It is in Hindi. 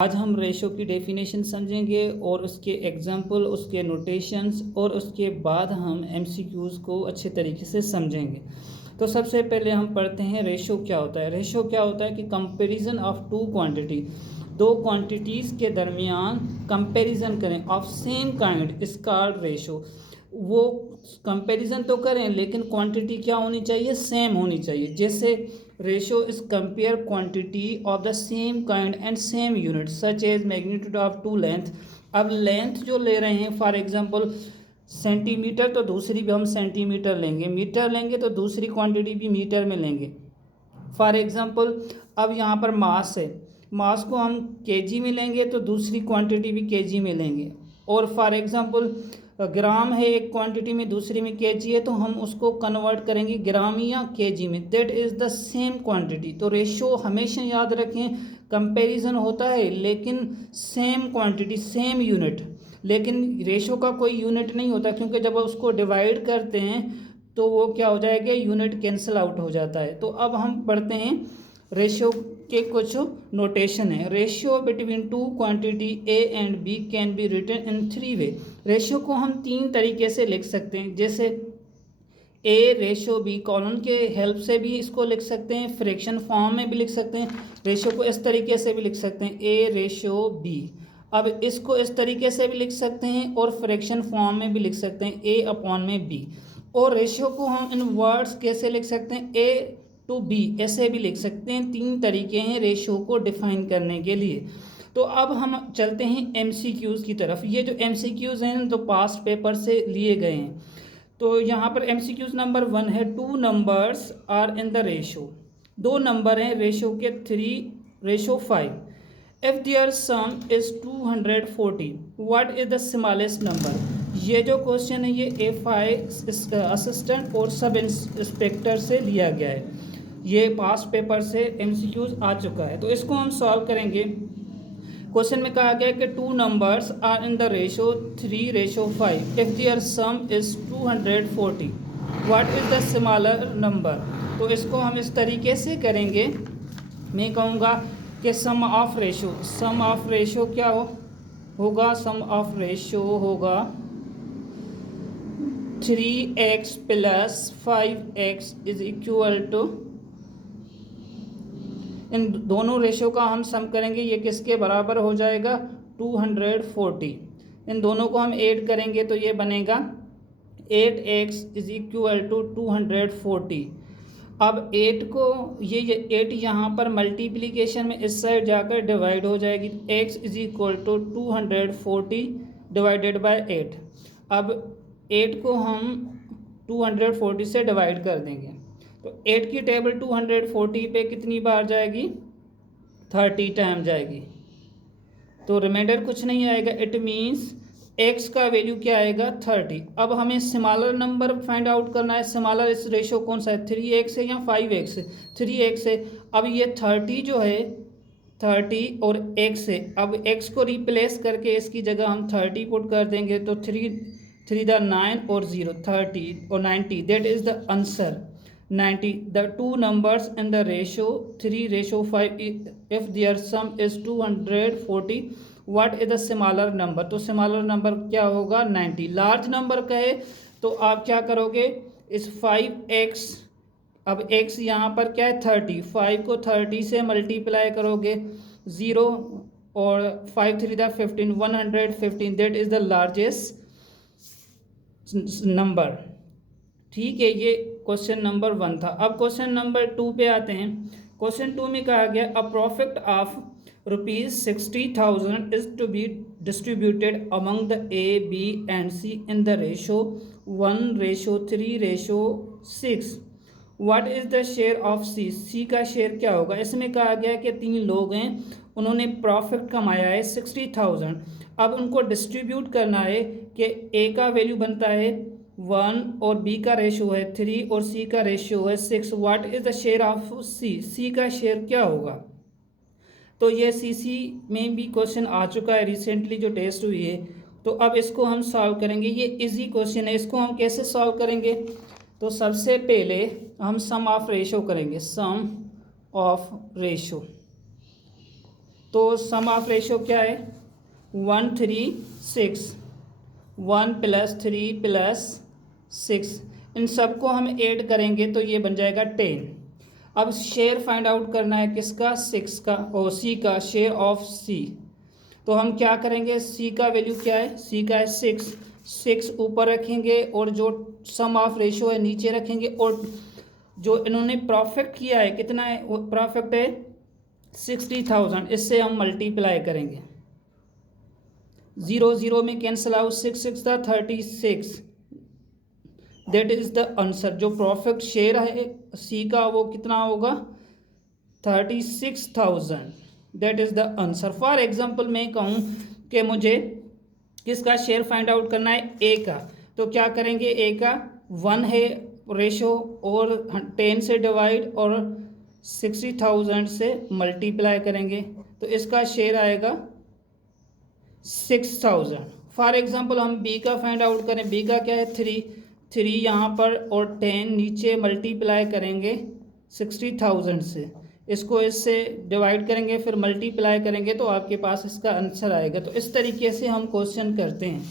आज हम रेशो की डेफिनेशन समझेंगे और उसके एग्जाम्पल, उसके नोटेशंस और उसके बाद हम एमसीक्यूज़ को अच्छे तरीके से समझेंगे। तो सबसे पहले हम पढ़ते हैं रेशो क्या होता है। रेशो क्या होता है कि कंपैरिजन ऑफ टू क्वांटिटी, दो क्वांटिटीज़ के दरमियान कंपैरिजन करें of same kind is called ratio. वो कंपैरिजन तो करें लेकिन क्वांटिटी क्या होनी चाहिए, सेम होनी चाहिए। जैसे ratio is compare quantity of the same kind and same unit such as magnitude of two length. अब लेंथ जो ले रहे हैं, फॉर एग्जांपल सेंटीमीटर, तो दूसरी भी हम सेंटीमीटर लेंगे, मीटर लेंगे तो दूसरी क्वांटिटी भी मीटर में लेंगे। फॉर एग्जांपल अब यहाँ पर मास है, मास को हम केजी में लेंगे तो दूसरी क्वांटिटी भी केजी में लेंगे। और फॉर एग्जांपल ग्राम है एक क्वांटिटी में, दूसरी में केजी है, तो हम उसको कन्वर्ट करेंगे ग्राम या केजी में। That is the same quantity. तो रेशो हमेशा याद रखें, कंपैरिजन होता है लेकिन सेम क्वांटिटी सेम यूनिट, लेकिन रेशो का कोई यूनिट नहीं होता, क्योंकि जब उसको डिवाइड करते हैं तो वो क्या हो जाएगा, यूनिट कैंसिल आउट हो जाता है। तो अब हम पढ़ते हैं रेशियो के कुछ नोटेशन है। Ratio between two quantity A and B can be written in three way. Ratio को हम तीन तरीके से लिख सकते हैं, जैसे ए रेशियो बी, कॉलन के हेल्प से भी इसको लिख सकते हैं, फ्रैक्शन फॉर्म में भी लिख सकते हैं। रेशियो को इस तरीके से भी लिख सकते हैं, ए रेशियो बी। अब इसको इस तरीके से भी लिख सकते हैं और फ्रैक्शन फॉर्म में भी लिख सकते हैं, ए अपॉन में बी। और रेशियो को हम इन वर्ड्स कैसे लिख सकते हैं, ए टू बी, ऐसे भी लिख सकते हैं। तीन तरीके हैं रेशियो को डिफाइन करने के लिए। तो अब हम चलते हैं एमसीक्यूज़ की तरफ। ये जो एमसीक्यूज़ हैं तो पास्ट पेपर से लिए गए हैं। तो यहाँ पर एमसीक्यूज़ नंबर 1 है, two numbers are in the ratio. दो नंबर हैं रेशियो के 3:5। If their sum is 240, what is the smallest number. ये जो क्वेश्चन है ये एफआई असिस्टेंट और सब इंस्पेक्टर से लिया गया है। ये पास्ट पेपर से एमसीक्यूज आ चुका है, तो इसको हम सॉल्व करेंगे। क्वेश्चन में कहा गया कि two numbers are in the ratio 3:5 if their sum is 240, what is the smaller number. तो इसको हम इस तरीके से करेंगे, मैं कहूँगा कि सम ऑफ रेशो क्या होगा, सम ऑफ रेशो होगा 3x plus 5x is equal to, इन दोनों रेशो का हम सम करेंगे, ये किसके बराबर हो जाएगा, 240। इन दोनों को हम ऐड करेंगे तो ये बनेगा 8x इज इक्वल टू 240। अब 8 को ये 8 यहाँ पर मल्टीप्लिकेशन में इस साइड जाकर डिवाइड हो जाएगी, x is equal to 240 divided by 8। अब 8 को हम 240 से डिवाइड कर देंगे तो 8 की टेबल 240 पे कितनी बार जाएगी, 30 टाइम जाएगी, तो रिमाइंडर कुछ नहीं आएगा। इट मीन्स x का वैल्यू क्या आएगा, 30। अब हमें स्मॉलर नंबर फाइंड आउट करना है। स्मॉलर इस रेशो कौन सा है, 3x है या 5x है, 3x है। अब ये 30 जो है 30 और x है, अब x को रिप्लेस करके इसकी जगह हम 30 पुट कर देंगे तो 3 द 9 और 0 30 और 90, that is the answer 90. The two numbers in the ratio 3:5 if their sum is 240, what is the smaller number। तो smaller number क्या होगा, 90। लार्ज नंबर कहे तो आप क्या करोगे, इस 5x, अब x यहाँ पर क्या है 30, 5 को 30 से मल्टीप्लाई करोगे 0 और 5 3 the 15, 115, that is the largest number. ठीक है, ये क्वेश्चन नंबर 1 था। अब क्वेश्चन नंबर 2 पे आते हैं। क्वेश्चन 2 में कहा गया a profit of ₹60,000 is to be distributed among the A B and C in the ratio 1:3:6। What is the share of C. C का शेयर क्या होगा। इसमें कहा गया कि 3 लोग हैं, उन्होंने प्रॉफिट कमाया है 60,000। अब उनको डिस्ट्रीब्यूट करना है कि ए का वैल्यू बनता है 1 और बी का रेशियो है 3 और सी का रेशियो है 6। What is the share of C. C का शेयर क्या होगा। तो ये सीसी में भी क्वेश्चन आ चुका है रिसेंटली जो टेस्ट हुई है। तो अब इसको हम सॉल्व करेंगे, ये इजी क्वेश्चन है। इसको हम कैसे सॉल्व करेंगे, तो सबसे पहले हम सम ऑफ रेशो करेंगे, सम ऑफ रेशो। तो सम ऑफ रेशो क्या है 1 3 6, 1 + 3 + 6, इन सबको हम ऐड करेंगे तो ये बन जाएगा 10। अब शेयर फाइंड आउट करना है किसका 6 का और सी का, शेयर ऑफ सी। तो हम क्या करेंगे, सी का वैल्यू क्या है, सी का है 6, 6 ऊपर रखेंगे और जो सम ऑफ रेशो है नीचे रखेंगे, और जो इन्होंने प्रॉफिट किया है कितना है, वो प्रॉफिट है 60,000, इससे हम मल्टीप्लाई करेंगे। 0 0 में कैंसिल आउट, 6 6 था 36, दैट इज द आंसर। जो प्रॉफिट शेयर है सी का वो कितना होगा 36,000, that is the answer. For example मैं कहूँ कि मुझे किसका शेयर फाइंड आउट करना है, ए का, तो क्या करेंगे, ए का 1 है रेशो और 10 से डिवाइड और 60,000 से मल्टीप्लाई करेंगे, तो इसका शेयर आएगा 6,000। फॉर एग्जांपल हम बी का फाइंड आउट करें, बी का क्या है 3 यहाँ पर और 10 नीचे मल्टीप्लाई करेंगे 60,000 से, इसको इससे डिवाइड करेंगे फिर मल्टीप्लाई करेंगे तो आपके पास इसका आंसर आएगा। तो इस तरीके से हम क्वेश्चन करते हैं।